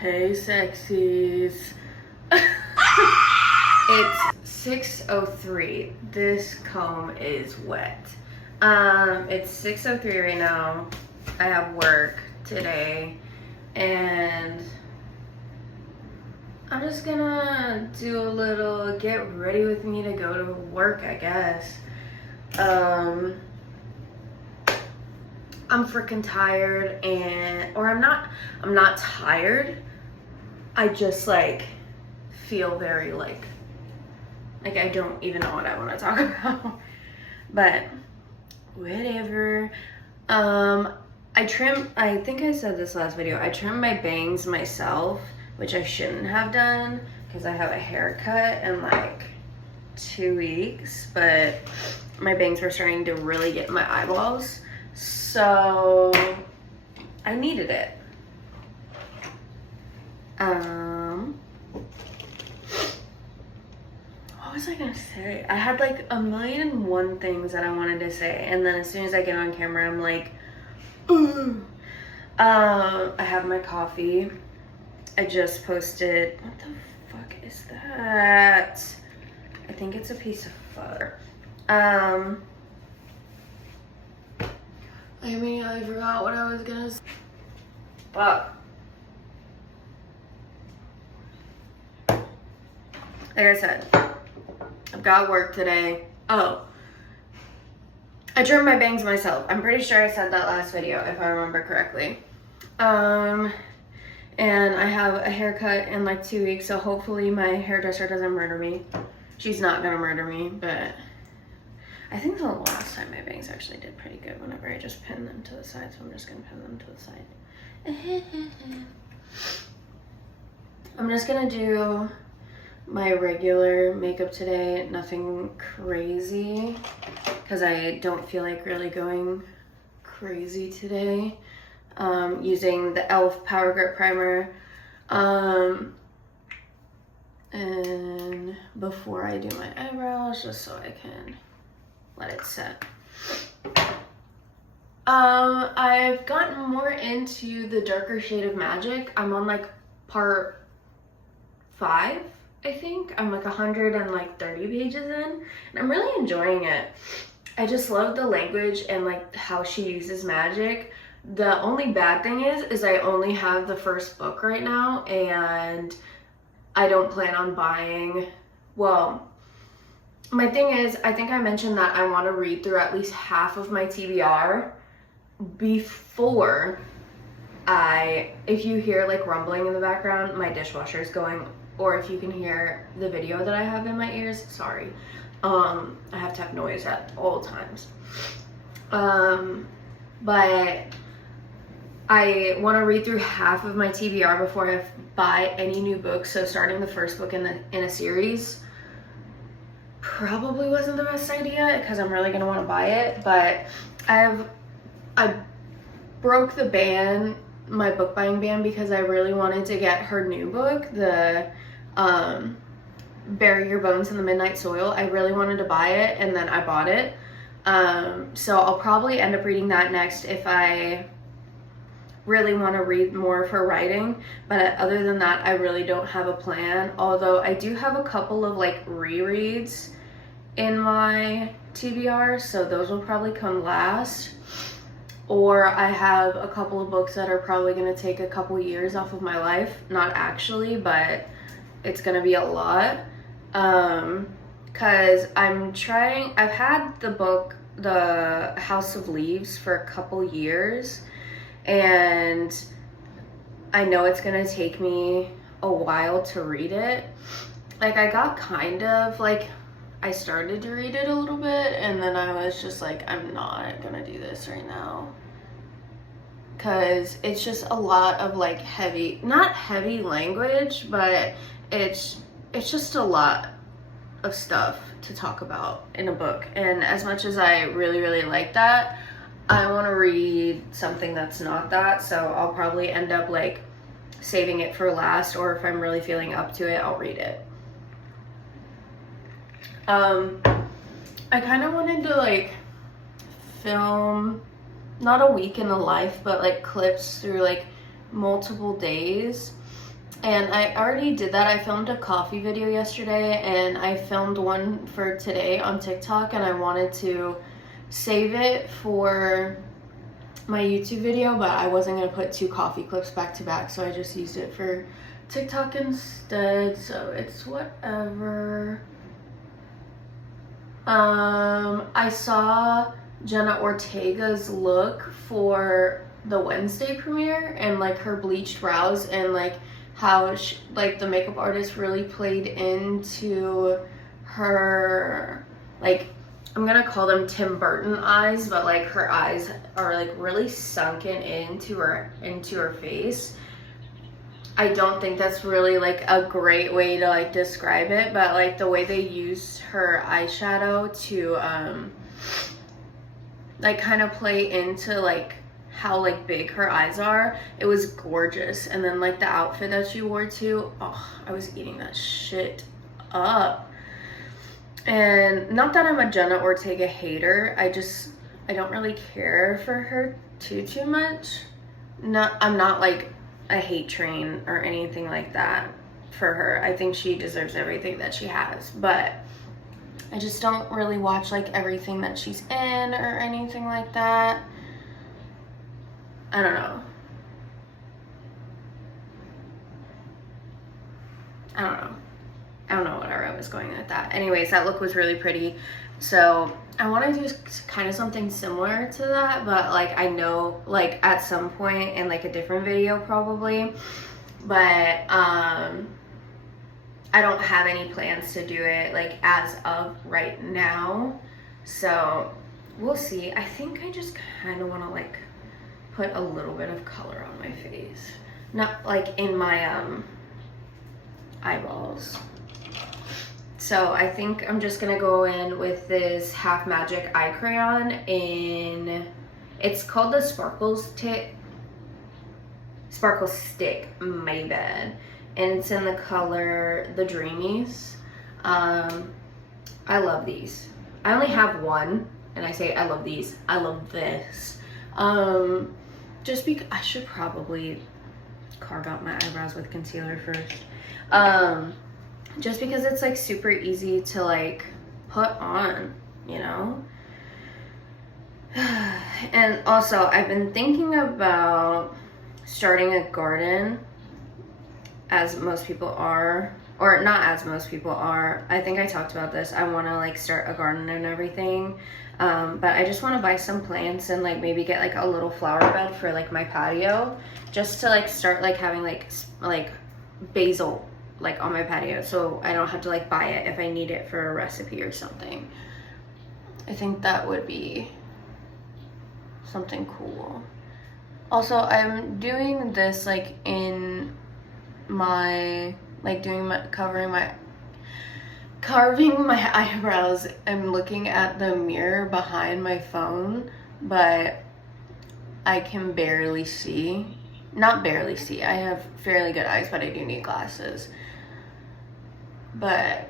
Hey sexies. It's 6:03. This comb is wet. It's 6:03 right now. I have work today and I'm just gonna do a little get ready with me to go to work, I guess. I'm freaking tired I'm not tired. I just feel very like I don't even know what I want to talk about. But whatever. I think I said this last video, I trimmed my bangs myself, which I shouldn't have done because I have a haircut in like 2 weeks, but my bangs were starting to really get in my eyeballs, so I needed it. What was I gonna say? I had like a million and one things that I wanted to say, and then as soon as I get on camera, I'm like, ooh. I have my coffee. I just posted, what the fuck is that? I think it's a piece of butter. I forgot what I was gonna say. Fuck. Like I said, I've got work today. Oh, I trimmed my bangs myself. I'm pretty sure I said that last video, if I remember correctly. And I have a haircut in like 2 weeks, so hopefully my hairdresser doesn't murder me. She's not gonna murder me, but I think the last time my bangs actually did pretty good whenever I just pinned them to the side, so I'm just gonna pin them to the side. I'm just gonna do my regular makeup today, nothing crazy, because I don't feel like really going crazy today. Using the e.l.f. Power Grip Primer. And before I do my eyebrows, just so I can let it set. I've gotten more into the darker shade of Magic. I'm on like part 5, I think. I'm like 130 pages in, and I'm really enjoying it. I just love the language and like how she uses magic. The only bad thing is I only have the first book right now, and I don't plan on buying, well, my thing is, I think I mentioned that I want to read through at least half of my TBR before if you hear like rumbling in the background, my dishwasher is going, or if you can hear the video that I have in my ears, sorry. I have to have noise at all times. But I want to read through half of my TBR before I buy any new books, so starting the first book in a series probably wasn't the best idea because I'm really going to want to buy it, but I broke the ban, my book buying ban, because I really wanted to get her new book, the Bury Your Bones in the Midnight Soil. I really wanted to buy it, and then I bought it. So I'll probably end up reading that next if I really want to read more of her writing, but other than that, I really don't have a plan, although I do have a couple of like rereads in my TBR, so those will probably come last. Or I have a couple of books that are probably going to take a couple years off of my life, not actually, but it's going to be a lot, because I've had the book, The House of Leaves, for a couple years, and I know it's gonna take me a while to read it. Like, I got kind of like, I started to read it a little bit, and then I was just like, I'm not gonna do this right now, because it's just a lot of like not heavy language, but it's just a lot of stuff to talk about in a book, and as much as I really, really like that, I want to read something that's not that, so I'll probably end up like saving it for last, or if I'm really feeling up to it, I'll read it. I kind of wanted to like film, not a week in the life, but like clips through like multiple days And I already did that. I filmed a coffee video yesterday, and I filmed one for today on TikTok, and I wanted to save it for my YouTube video, but I wasn't going to put 2 coffee clips back to back, so I just used it for TikTok instead, so it's whatever. I saw Jenna Ortega's look for the Wednesday premiere, and like her bleached brows, and like how she, like the makeup artist really played into her, like, I'm gonna call them Tim Burton eyes, but like her eyes are like really sunken into her face. I don't think that's really like a great way to like describe it, but like the way they used her eyeshadow to like kind of play into like how like big her eyes are, it was gorgeous. And then like the outfit that she wore too, oh, I was eating that shit up. And not that I'm a Jenna Ortega hater, I don't really care for her too much. I'm not like a hate train or anything like that for her. I think she deserves everything that she has, but I just don't really watch like everything that she's in or anything like that. I don't know. I don't know where I was going with that. Anyways, that look was really pretty. So I want to do kind of something similar to that, but like I know like at some point in like a different video probably, but I don't have any plans to do it like as of right now. So we'll see. I think I just kind of want to like put a little bit of color on my face, not like in my eyeballs. So I think I'm just gonna go in with this Half Magic eye crayon in, it's called the Sparkle Stick, my bad. And it's in the color The Dreamies. I love these. I only have one, and I say I love these. I love this. Just because I should probably carve out my eyebrows with concealer first. Just because it's like super easy to like put on, you know? And also I've been thinking about starting a garden, as most people are, or not as most people are. I think I talked about this. I want to like start a garden and everything, but I just want to buy some plants and like maybe get like a little flower bed for like my patio, just to like start like having like basil like on my patio, so I don't have to like buy it if I need it for a recipe or something. I think that would be something cool. Also, I'm doing this like in my, like doing my, carving my eyebrows. I'm looking at the mirror behind my phone, but I can barely see. Not barely see, I have fairly good eyes, but I do need glasses. But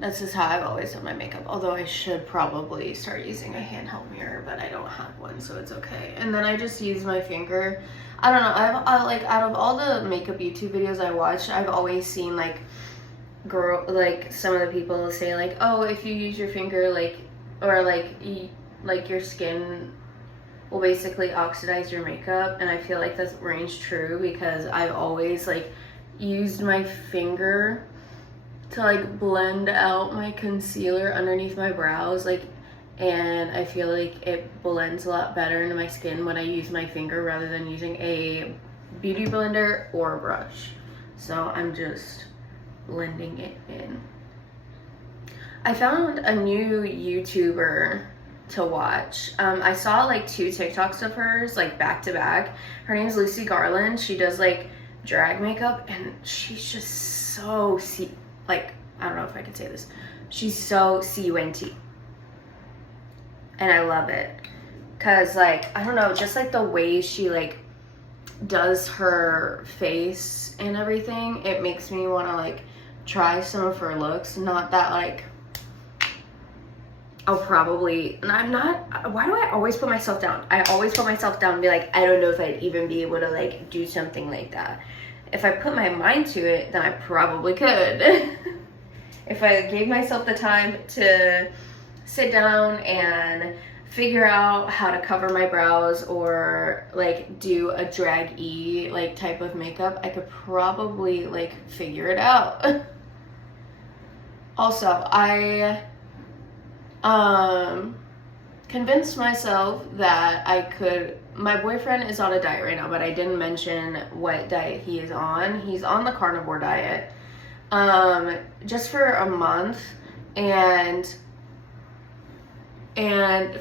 that's just how I've always done my makeup, although I should probably start using a handheld mirror, but I don't have one, so it's okay. And then I just use my finger. I don't know, I like out of all the makeup YouTube videos I watched, I've always seen like some of the people say like, oh, if you use your finger, like, or like your skin will basically oxidize your makeup. And I feel like that's rings true, because I've always like used my finger to like blend out my concealer underneath my brows, like, and I feel like it blends a lot better into my skin when I use my finger rather than using a beauty blender or a brush. So I'm just blending it in. I found a new YouTuber to watch. I saw like 2 TikToks of hers like back to back. Her name is Lucy Garland. She does like drag makeup, and she's just so like, I don't know if I can say this, she's so CUNT, and I love it, cause like, I don't know, just like the way she like does her face and everything, it makes me want to like try some of her looks. Not that like I'll probably, and I'm not, why do I always put myself down? I always put myself down and be like, I don't know if I'd even be able to like do something like that. If I put my mind to it, then I probably could. If I gave myself the time to sit down and figure out how to cover my brows or like do a drag-y like type of makeup, I could probably like figure it out. Also, I convinced myself that I could, my boyfriend is on a diet right now, but I didn't mention what diet he is on. He's on the carnivore diet, just for a month, and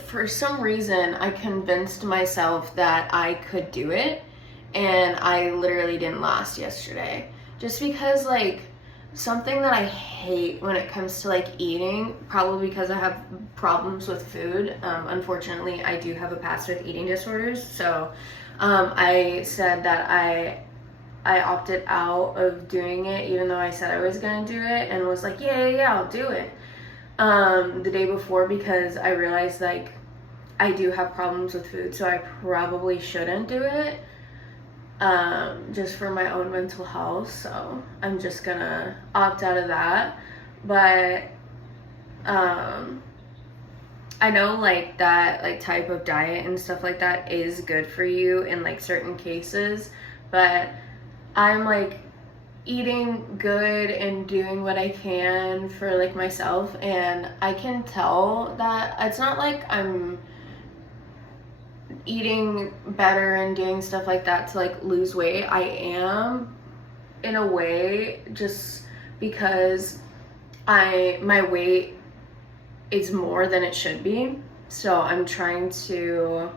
for some reason I convinced myself that I could do it, and I literally didn't last yesterday, just because like something that I hate when it comes to like eating, probably because I have problems with food. Unfortunately, I do have a past with eating disorders, so I said that I opted out of doing it, even though I said I was gonna do it, and was like, yeah, I'll do it the day before, because I realized like I do have problems with food, so I probably shouldn't do it. Just for my own mental health, so I'm just gonna opt out of that. But I know like that like type of diet and stuff like that is good for you in like certain cases, but I'm like eating good and doing what I can for like myself, and I can tell that it's not like I'm eating better and doing stuff like that to like lose weight. I am, in a way, just because my weight is more than it should be, so I'm trying to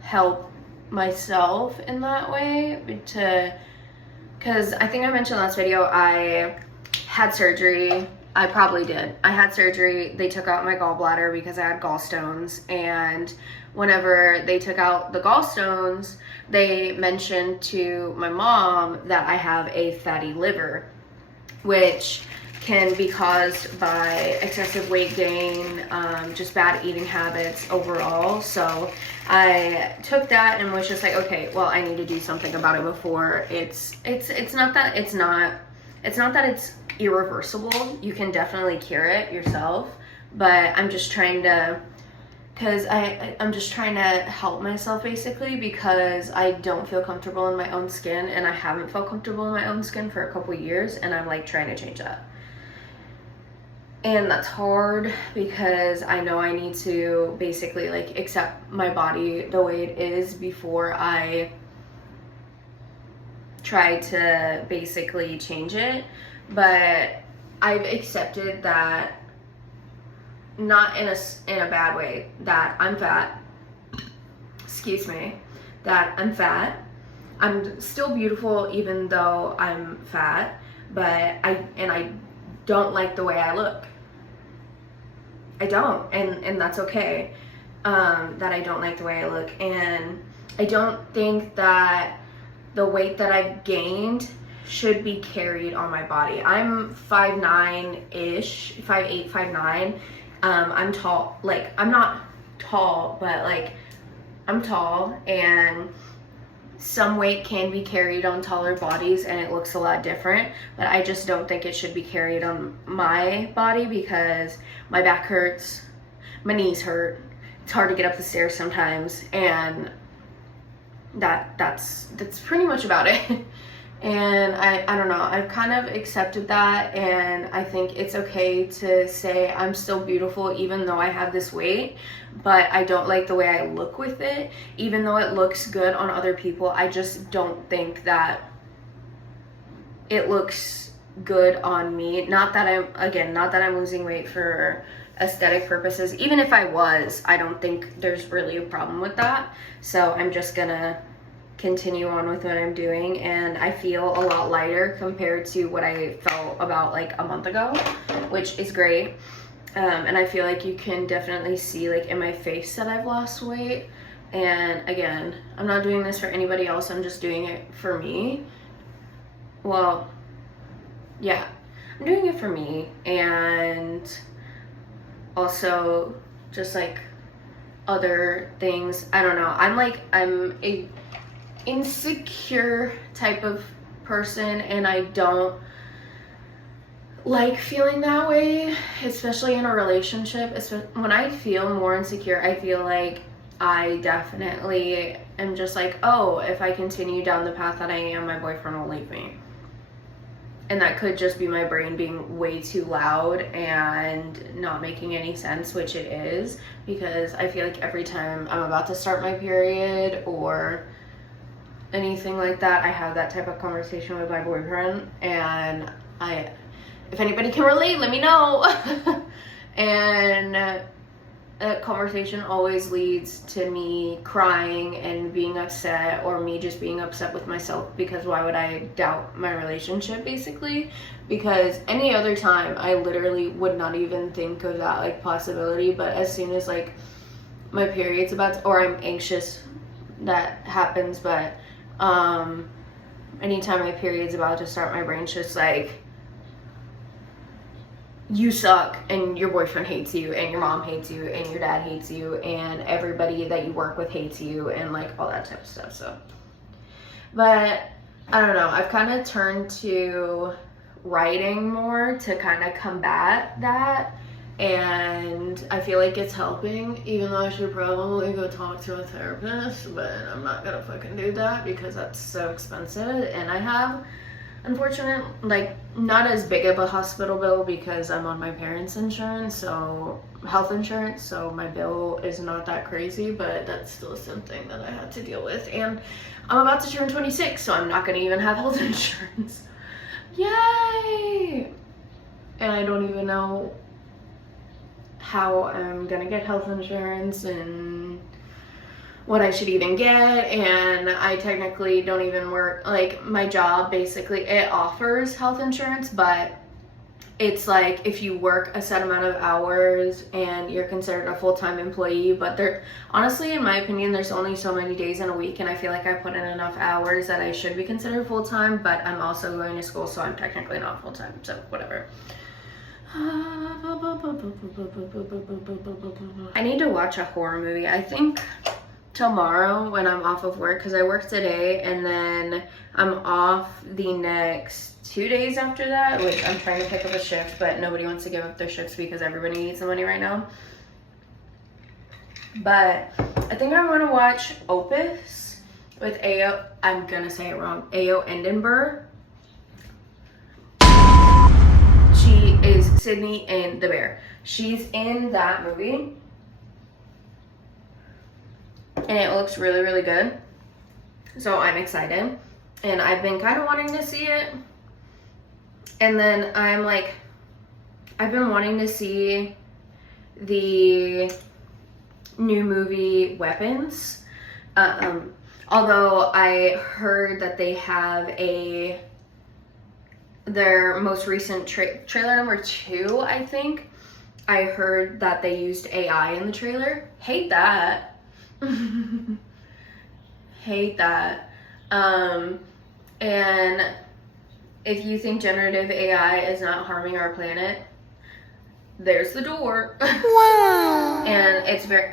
help myself in that way, because I think I mentioned last video I had surgery. I probably did. I had surgery. They took out my gallbladder because I had gallstones, and whenever they took out the gallstones, they mentioned to my mom that I have a fatty liver, which can be caused by excessive weight gain, just bad eating habits overall. So I took that and was just like, okay, well, I need to do something about it before it's not that it's irreversible. You can definitely cure it yourself, but I'm just trying to, because I'm just trying to help myself basically, because I don't feel comfortable in my own skin, and I haven't felt comfortable in my own skin for a couple years, and I'm like trying to change that. And that's hard because I know I need to basically like accept my body the way it is before I try to basically change it. But I've accepted that, not in a bad way, that I'm fat. Excuse me. That I'm fat. I'm still beautiful even though I'm fat, but I don't like the way I look. I don't, and that's okay. That I don't like the way I look, and I don't think that the weight that I've gained should be carried on my body. I'm 5'9"-ish, 5'8", 5'9". I'm tall. Like, I'm not tall, but like I'm tall, and some weight can be carried on taller bodies and it looks a lot different, but I just don't think it should be carried on my body because my back hurts, my knees hurt, it's hard to get up the stairs sometimes, and that's pretty much about it. And I don't know, I've kind of accepted that, and I think it's okay to say I'm still beautiful even though I have this weight, but I don't like the way I look with it. Even though it looks good on other people, I just don't think that it looks good on me. Not that I'm losing weight for aesthetic purposes. Even if I was, I don't think there's really a problem with that. So I'm just gonna continue on with what I'm doing, and I feel a lot lighter compared to what I felt about like a month ago, which is great. And I feel like you can definitely see like in my face that I've lost weight. And again, I'm not doing this for anybody else, I'm just doing it for me. Well, yeah, I'm doing it for me, and also just like other things. I don't know. I'm a insecure type of person, and I don't like feeling that way, especially in a relationship. When I feel more insecure, I feel like I definitely am just like, oh, if I continue down the path that I am, my boyfriend will leave me. And that could just be my brain being way too loud and not making any sense, which it is, because I feel like every time I'm about to start my period or anything like that, I have that type of conversation with my boyfriend, and if anybody can relate, let me know. And that conversation always leads to me crying and being upset, or me just being upset with myself, because why would I doubt my relationship, basically? Because any other time I literally would not even think of that like possibility, but as soon as like my period's about to, or I'm anxious, that happens. But anytime my period's about to start, my brain's just like, you suck, and your boyfriend hates you, and your mom hates you, and your dad hates you, and everybody that you work with hates you, and like all that type of stuff. So, but I don't know, I've kind of turned to writing more to kind of combat that, and I feel like it's helping, even though I should probably go talk to a therapist, but I'm not gonna fucking do that because that's so expensive. And I have, unfortunately, like, not as big of a hospital bill because I'm on my parents' insurance, so health insurance, so my bill is not that crazy, but that's still something that I had to deal with. And I'm about to turn 26, so I'm not gonna even have health insurance. Yay! And I don't even know how I'm gonna get health insurance and what I should even get, and I technically don't even work, like, my job basically, it offers health insurance, but it's like if you work a set amount of hours and you're considered a full-time employee. But there, honestly, in my opinion, there's only so many days in a week, and I feel like I put in enough hours that I should be considered full-time, but I'm also going to school, so I'm technically not full-time, so whatever. I need to watch a horror movie, I think tomorrow when I'm off of work, because I work today and then I'm off the next 2 days after that, which I'm trying to pick up a shift, but nobody wants to give up their shifts because everybody needs the money right now. But I think I'm gonna watch Opus with Ayo, I'm gonna say it wrong, Ayo Endenburg. She is Sydney in The Bear. She's in that movie, and it looks really, really good. So I'm excited, and I've been kind of wanting to see it. And then I'm like, I've been wanting to see the new movie Weapons. Although I heard that they have their most recent trailer number 2, I think. I heard that they used AI in the trailer. Hate that. Hate that. And if you think generative AI is not harming our planet, there's the door. Wow. And it's very,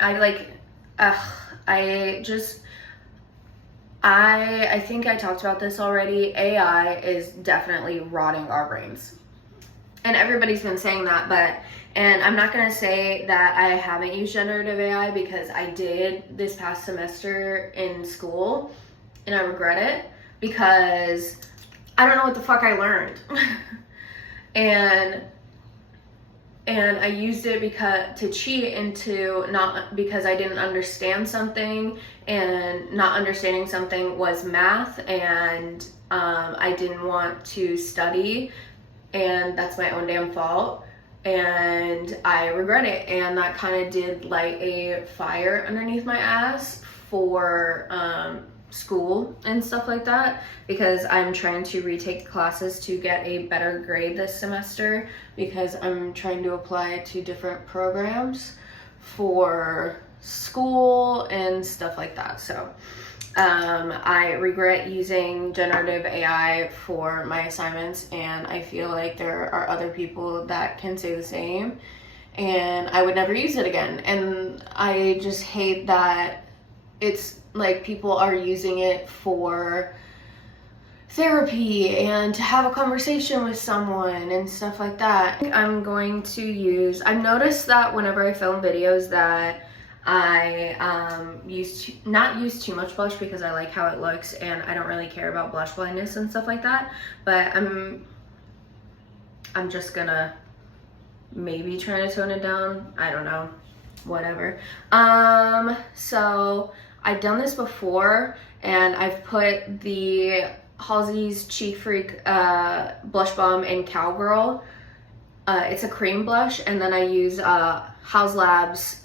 I think I talked about this already. AI is definitely rotting our brains. And everybody's been saying that, and I'm not gonna say that I haven't used generative AI, because I did this past semester in school, and I regret it because I don't know what the fuck I learned. and I used it to cheat into, not because I didn't understand something, and not understanding something was math, and I didn't want to study, and that's my own damn fault, and I regret it. And that kind of did light a fire underneath my ass for school and stuff like that, because I'm trying to retake classes to get a better grade this semester, because I'm trying to apply to different programs for school and stuff like that. So I regret using generative AI for my assignments, and I feel like there are other people that can say the same. and I would never use it again. And I just hate that it's like people are using it for therapy and to have a conversation with someone and stuff like that. I'm going to use, I've noticed that whenever I film videos that I not use too much blush because I like how it looks and I don't really care about blush blindness and stuff like that, but I'm just gonna maybe try to tone it down. I don't know, whatever. So I've done this before, and I've put the Halsey's Cheek Freak blush balm in Cowgirl. It's a cream blush, and then I use Haus Labs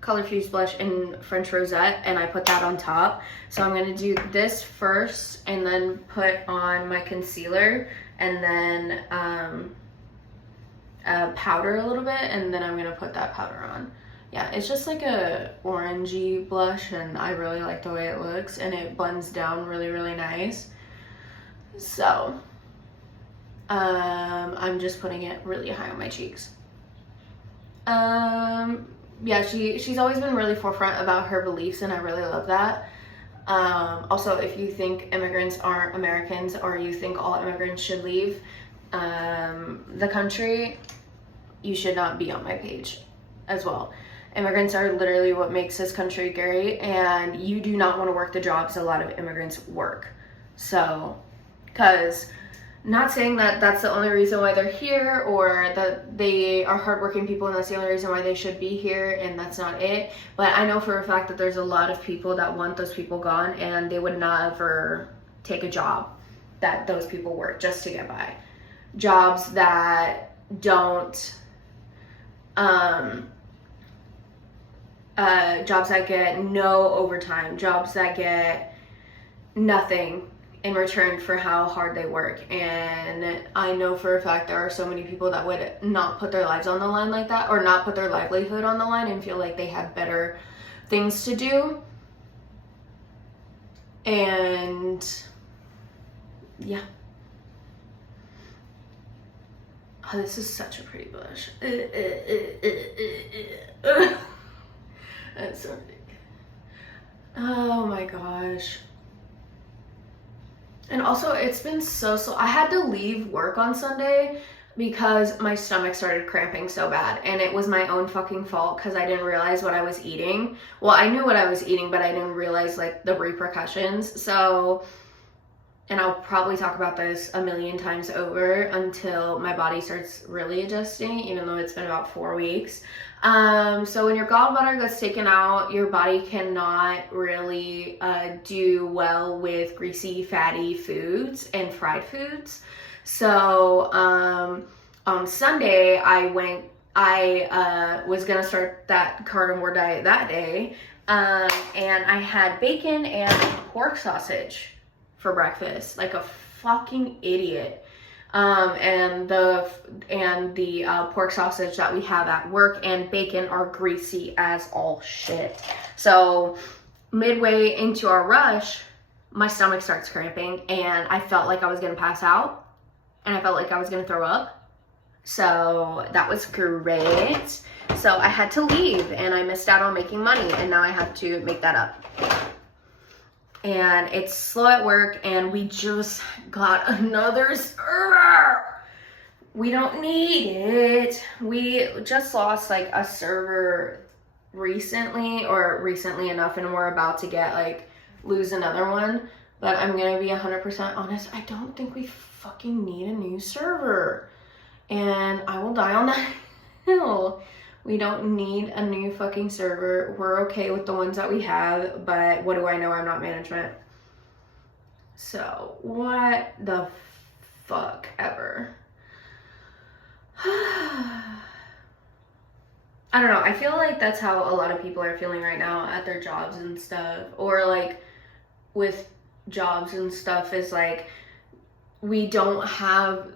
color fused blush in French Rosette, and I put that on top. So I'm gonna do this first and then put on my concealer, and then powder a little bit, and then I'm gonna put that powder on. Yeah, it's just like a orangey blush, and I really like the way it looks, and it blends down really, really nice. So I'm just putting it really high on my cheeks. Yeah, she's always been really forefront about her beliefs, and I really love that. Also, if you think immigrants aren't Americans, or you think all immigrants should leave the country, you should not be on my page as well. Immigrants are literally what makes this country great, and you do not want to work the jobs a lot of immigrants work. So, because not saying that that's the only reason why they're here, or that they are hardworking people and that's the only reason why they should be here, and that's not it. But I know for a fact that there's a lot of people that want those people gone, and they would not ever take a job that those people work just to get by. Jobs that don't, jobs that get no overtime, jobs that get nothing in return for how hard they work. And I know for a fact there are so many people that would not put their lives on the line like that, or not put their livelihood on the line and feel like they have better things to do. And yeah. Oh, this is such a pretty blush. That's so big. Oh my gosh. And also, it's been so I had to leave work on Sunday because my stomach started cramping so bad, and it was my own fucking fault because I didn't realize what I was eating. Well, I knew what I was eating, but I didn't realize like the repercussions. So, and I'll probably talk about this a million times over until my body starts really adjusting, even though it's been about 4 weeks. So when your gallbladder gets taken out, your body cannot really do well with greasy, fatty foods and fried foods. So on Sunday, I was gonna start that carnivore diet that day, and I had bacon and pork sausage for breakfast, like a fucking idiot. And the pork sausage that we have at work and bacon are greasy as all shit. So midway into our rush, my stomach starts cramping, and I felt like I was gonna pass out, and I felt like I was gonna throw up. So that was great. So I had to leave, and I missed out on making money, and now I have to make that up. And it's slow at work, and we just got another server. We don't need it. We just lost like a server recently enough, and we're about to lose another one. But I'm gonna be 100% honest, I don't think we fucking need a new server, and I will die on that hill. We don't need a new fucking server. We're okay with the ones that we have, but what do I know? I'm not management. So, what the fuck ever. I don't know. I feel like that's how a lot of people are feeling right now at their jobs and stuff. Or like with jobs and stuff is like, we don't have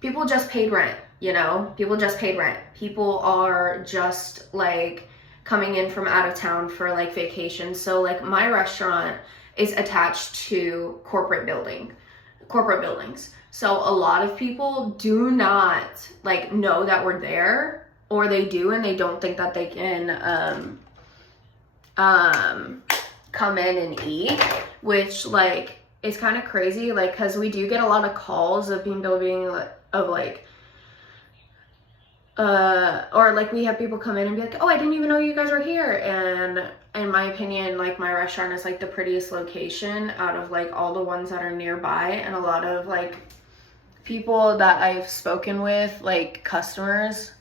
people just paid rent, you know? People just paid rent. People are just like coming in from out of town for like vacation. So like my restaurant is attached to corporate buildings. So a lot of people do not like know that we're there, or they do and they don't think that they can come in and eat, which like is kind of crazy, like because we do get a lot of calls of people being of like or like we have people come in and be like, oh, I didn't even know you guys were here. And in my opinion, like my restaurant is like the prettiest location out of like all the ones that are nearby. And a lot of like people that I've spoken with, like customers,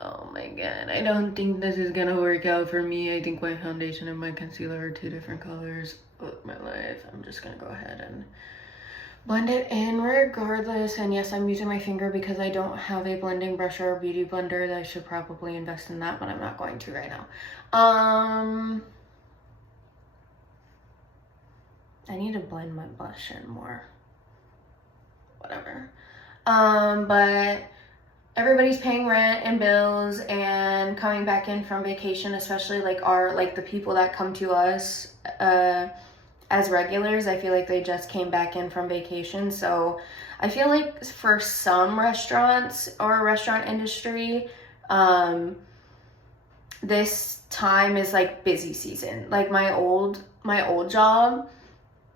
oh my god, I don't think this is gonna work out for me. I think my foundation and my concealer are 2 different colors. Oh my life, I'm just gonna go ahead and blend it in regardless. And yes, I'm using my finger because I don't have a blending brush or a beauty blender. I should probably invest in that, but I'm not going to right now. I need to blend my blush in more. Whatever. But everybody's paying rent and bills and coming back in from vacation, especially like the people that come to us as regulars. I feel like they just came back in from vacation. So I feel like for some restaurants or restaurant industry, this time is like busy season. Like my old job,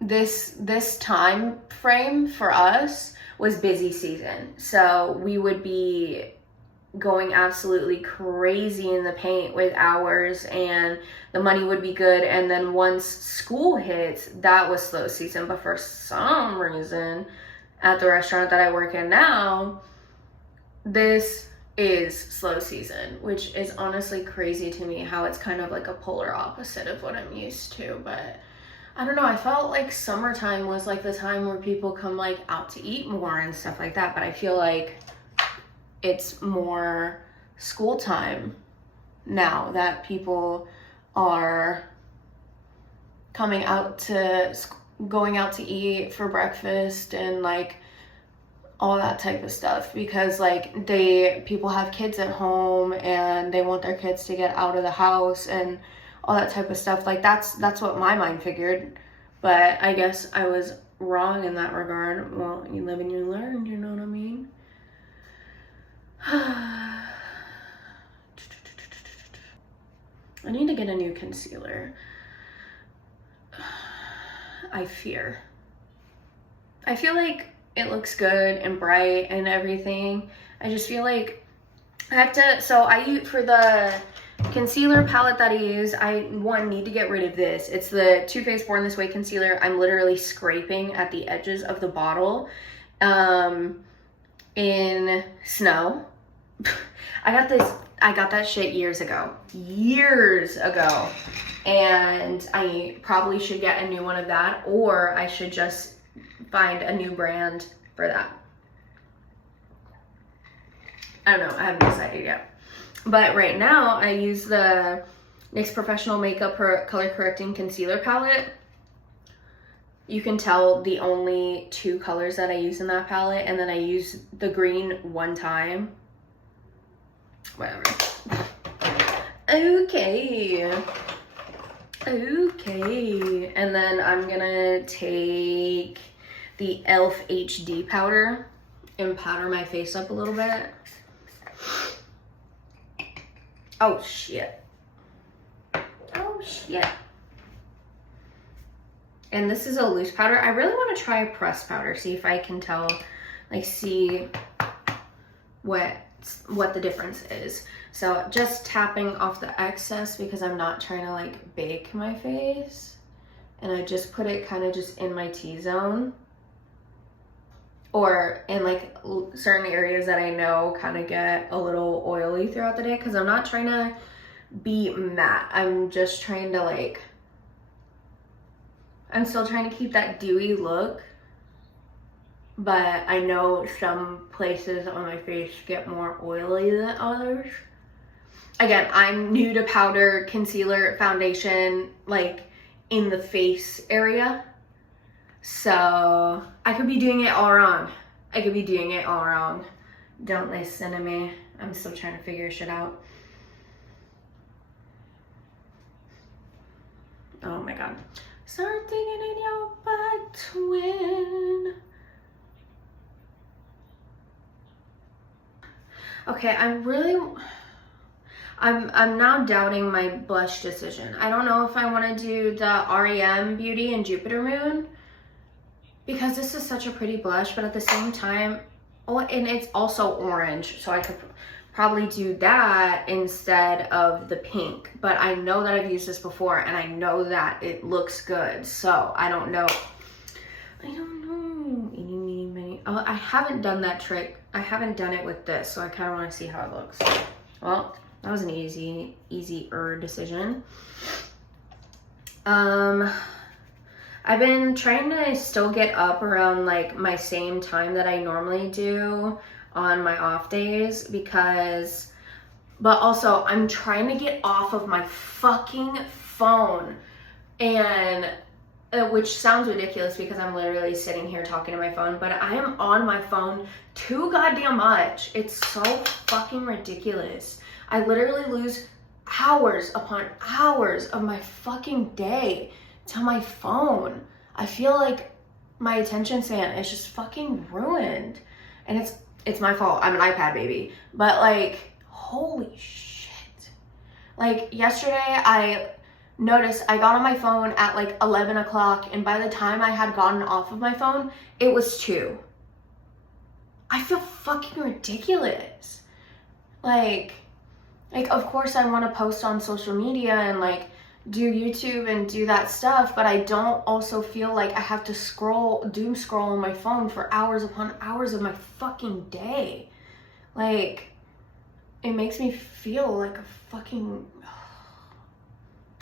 this time frame for us was busy season. So we would be going absolutely crazy in the paint with hours, and the money would be good. And then once school hits, that was slow season. But for some reason at the restaurant that I work in now, this is slow season, which is honestly crazy to me how it's kind of like a polar opposite of what I'm used to. But I don't know, I felt like summertime was like the time where people come like out to eat more and stuff like that. But I feel like it's more school time now that people are coming out to, going out to eat for breakfast and like all that type of stuff, because like people have kids at home and they want their kids to get out of the house and all that type of stuff. Like that's what my mind figured, but I guess I was wrong in that regard. Well, you live and you learn, you know what I mean? I need to get a new concealer. I feel like it looks good and bright and everything. I just feel like I have to, so I use, for the concealer palette that I use, I need to get rid of this. It's the Too Faced Born This Way concealer. I'm literally scraping at the edges of the bottle in snow. I got that shit years ago, and I probably should get a new one of that, or I should just find a new brand for that. I don't know, I haven't decided yet. But right now I use the NYX Professional Makeup Color Correcting Concealer Palette. You can tell the only 2 colors that I use in that palette, and then I use the green one time. Whatever. Okay. And then I'm gonna take the e.l.f. HD powder and powder my face up a little bit. Oh shit. And this is a loose powder. I really want to try a pressed powder, see if I can tell, like see what the difference is. So just tapping off the excess because I'm not trying to like bake my face, and I just put it kind of just in my T-zone or in like certain areas that I know kind of get a little oily throughout the day, because I'm not trying to be matte. I'm just trying to like, I'm still trying to keep that dewy look, but I know some places on my face get more oily than others. Again, I'm new to powder, concealer, foundation, like in the face area. So I could be doing it all wrong. Don't listen to me. I'm still trying to figure shit out. Oh my god. Start digging in your butt, twin. Okay, I'm now doubting my blush decision. I don't know if I want to do the REM Beauty and Jupiter Moon, because this is such a pretty blush, but at the same time, oh, and it's also orange, so I could probably do that instead of the pink. But I know that I've used this before, and I know that it looks good, so I don't know. Oh, I haven't done that trick. I haven't done it with this, so I kind of want to see how it looks. Well, that was an easier decision. I've been trying to still get up around like my same time that I normally do on my off days, but also I'm trying to get off of my fucking phone, and which sounds ridiculous because I'm literally sitting here talking to my phone, but I am on my phone too goddamn much. It's so fucking ridiculous. I literally lose hours upon hours of my fucking day to my phone. I feel like my attention span is just fucking ruined, and it's my fault. I'm an iPad baby, but like, holy shit. Like yesterday, I noticed I got on my phone at like 11 o'clock, and by the time I had gotten off of my phone, it was 2. I feel fucking ridiculous. Like of course I want to post on social media and like do YouTube and do that stuff, but I don't also feel like I have to doom scroll on my phone for hours upon hours of my fucking day. Like, it makes me feel like a fucking,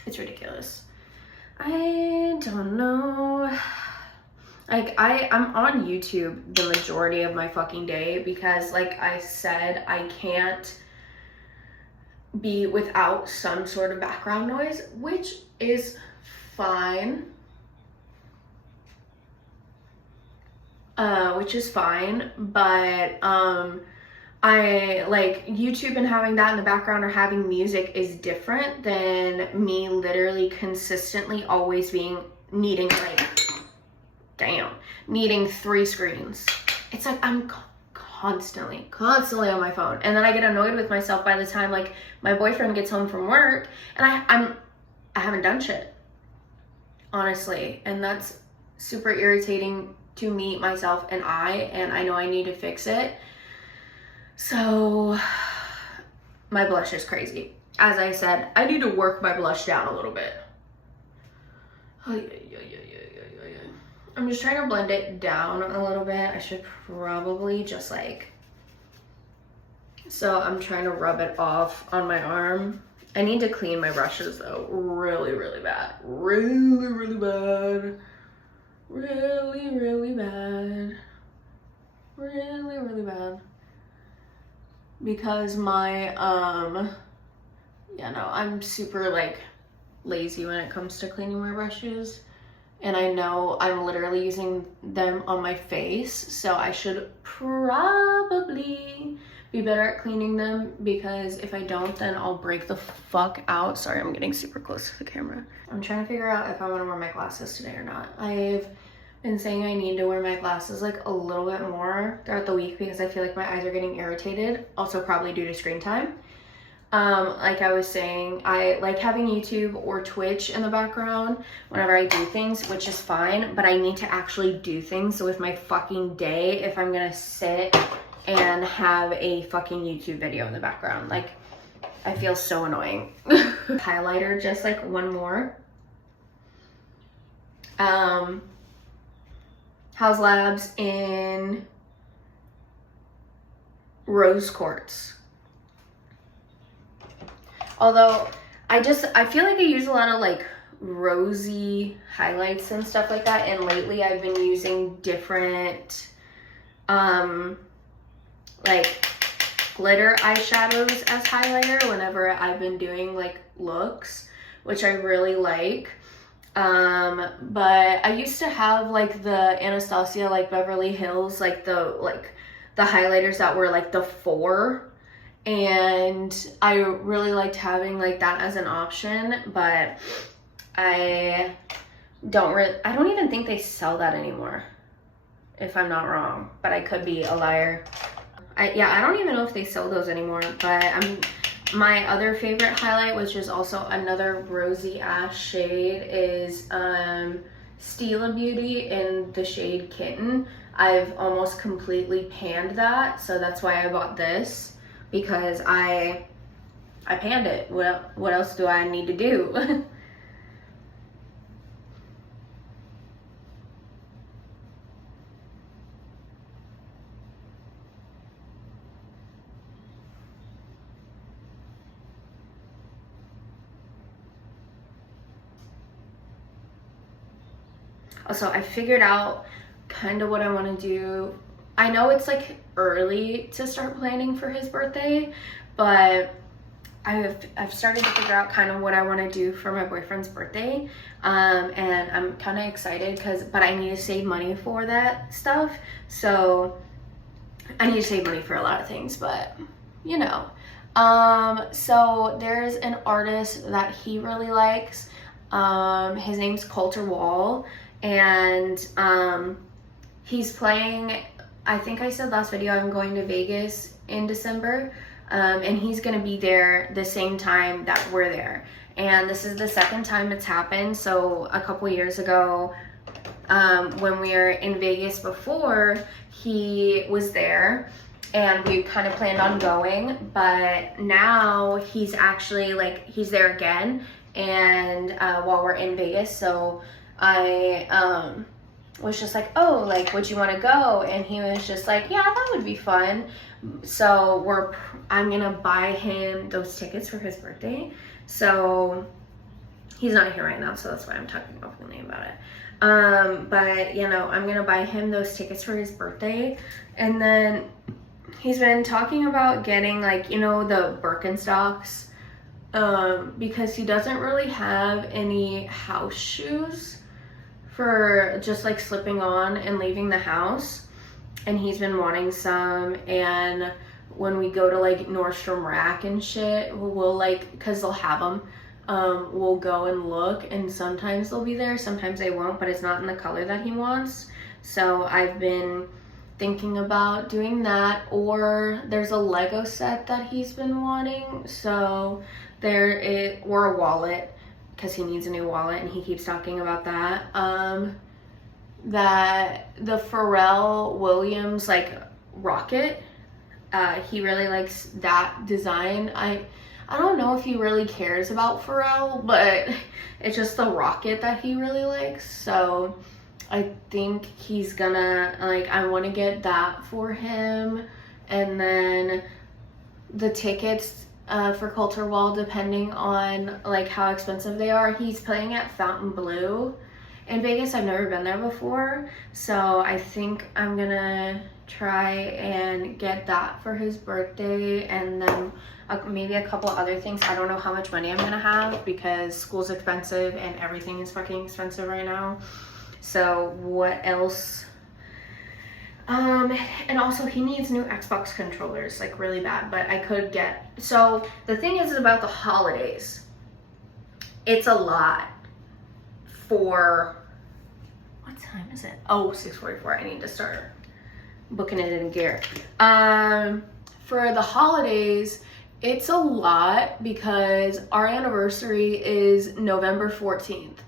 it's ridiculous. I don't know. Like, I'm on YouTube the majority of my fucking day because, like I said, I can't be without some sort of background noise, which is fine. But I like YouTube, and having that in the background or having music is different than me literally consistently always needing 3 screens. It's like I'm constantly on my phone, and then I get annoyed with myself by the time like my boyfriend gets home from work, and I haven't done shit, honestly, and that's super irritating to me, myself, and I know I need to fix it. So my blush is crazy. As I said, I need to work my blush down a little bit. I'm just trying to blend it down a little bit. I should probably just so I'm trying to rub it off on my arm. I need to clean my brushes though, really bad. Really bad. Really bad. Because my, I'm super lazy when it comes to cleaning my brushes. And I know I'm literally using them on my face, so I should probably be better at cleaning them, because if I don't, then I'll break the fuck out. Sorry, I'm getting super close to the camera. I'm trying to figure out if I want to wear my glasses today or not. I've been saying I need to wear my glasses a little bit more throughout the week because I feel like my eyes are getting irritated, also probably due to screen time. Like I was saying, I like having YouTube or Twitch in the background whenever I do things, which is fine, but I need to actually do things. So with my fucking day, if I'm gonna sit and have a fucking YouTube video in the background, I feel so annoying. Highlighter, just one more. House Labs in Rose Quartz. Although I feel like I use a lot of rosy highlights and stuff like that, and lately I've been using different glitter eyeshadows as highlighter whenever I've been doing looks, which I really like. But I used to have the Anastasia Beverly Hills the highlighters that were the 4. And I really liked having that as an option, but I I don't even think they sell that anymore, if I'm not wrong, but I could be a liar. Yeah, I don't even know if they sell those anymore, but my other favorite highlight, which is also another rosy ash shade, is Stila Beauty in the shade Kitten. I've almost completely panned that, so that's why I bought this, because I panned it. What else do I need to do? Also, I figured out kind of what I want to do. I know it's like early to start planning for his birthday, but I've started to figure out kind of what I want to do for my boyfriend's birthday, and I'm kind of excited but I need to save money for that stuff. So I need to save money for a lot of things, but you know. So there's an artist that he really likes. His name's Wall. And he's playing, I think I said last video, I'm going to Vegas in December, and he's gonna be there the same time that we're there. And this is the second time it's happened. So a couple years ago, when we were in Vegas before, he was there and we kind of planned on going, but now he's actually he's there again, and while we're in Vegas. So I was just like, oh, would you want to go? And he was just like, yeah, that would be fun. So I'm gonna buy him those tickets for his birthday. So he's not here right now, so that's why I'm talking openly about it. But you know, I'm gonna buy him those tickets for his birthday, and then he's been talking about getting the Birkenstocks, because he doesn't really have any house shoes for just slipping on and leaving the house, and he's been wanting some. And when we go to Nordstrom Rack and shit, we'll because they'll have them, we'll go and look, and sometimes they'll be there, sometimes they won't, but it's not in the color that he wants. So I've been thinking about doing that, or there's a Lego set that he's been wanting, so or a wallet, because he needs a new wallet and he keeps talking about that. That the Pharrell Williams rocket, he really likes that design. I don't know if he really cares about Pharrell, but it's just the rocket that he really likes. So I think he's gonna I want to get that for him, and then the tickets for Culture Wall, depending on how expensive they are. He's playing at Fontainebleau in Vegas. I've never been there before, so I think I'm gonna try and get that for his birthday, and then maybe a couple other things. I don't know how much money I'm gonna have, because school's expensive and everything is fucking expensive right now. So what else? And also he needs new Xbox controllers, really bad, but I could get. So the thing is about the holidays, it's a lot for, what time is it? Oh, 6:44, I need to start booking it in gear. For the holidays, it's a lot because our anniversary is November 14th.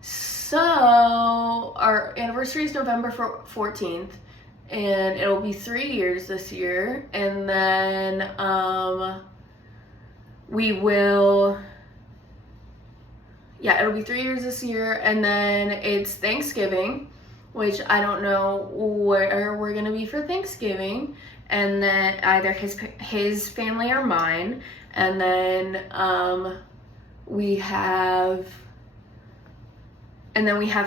So our anniversary is November 14th. And it'll be 3 years this year, and then it'll be 3 years this year, and then it's Thanksgiving, which I don't know where we're gonna be for Thanksgiving, and then either his family or mine, and then we have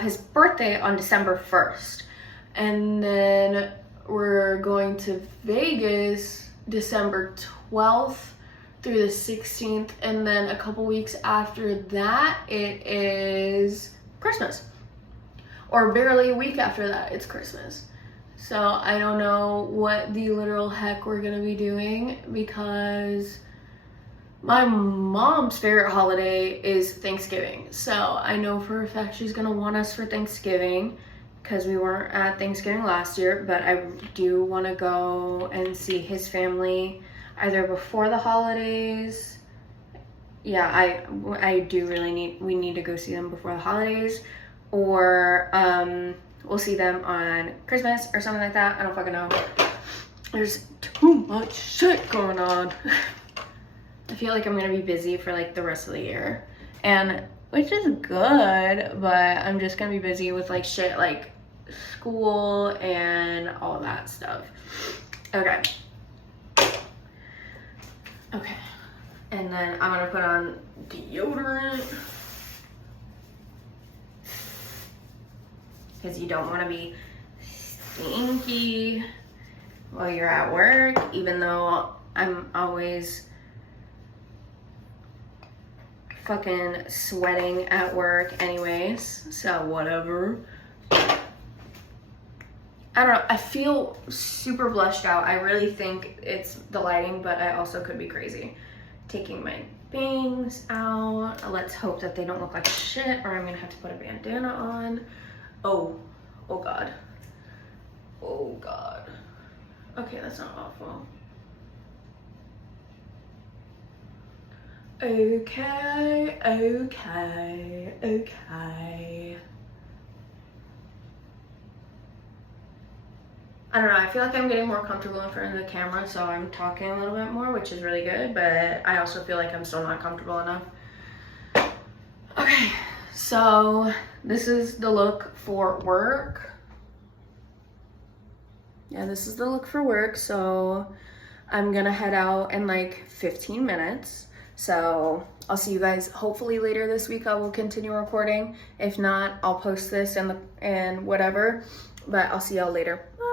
his birthday on December 1st. And then we're going to Vegas December 12th through the 16th. And then a couple weeks after that, it is Christmas. Or barely a week after that, it's Christmas. So I don't know what the literal heck we're gonna be doing, because my mom's favorite holiday is Thanksgiving. So I know for a fact she's gonna want us for Thanksgiving because we weren't at Thanksgiving last year, but I do want to go and see his family either before the holidays. Yeah, I do really we need to go see them before the holidays, or we'll see them on Christmas or something like that. I don't fucking know. There's too much shit going on. I feel like I'm gonna be busy for like the rest of the year, and which is good, but I'm just gonna be busy with like shit like school and all of that stuff. Okay. And then I'm gonna put on deodorant because you don't want to be stinky while you're at work, even though I'm always fucking sweating at work anyways, so whatever. I don't know, I feel super blushed out. I really think it's the lighting, but I also could be crazy. Taking my bangs out. Let's hope that they don't look like shit, or I'm gonna have to put a bandana on. Oh God. Oh God. Okay, that's not awful. Okay. I don't know, I feel like I'm getting more comfortable in front of the camera, so I'm talking a little bit more, which is really good, but I also feel like I'm still not comfortable enough. Okay, so this is the look for work. Yeah, this is the look for work, so I'm gonna head out in like 15 minutes. So I'll see you guys hopefully later this week. I will continue recording. If not, I'll post this and whatever, but I'll see y'all later. Bye.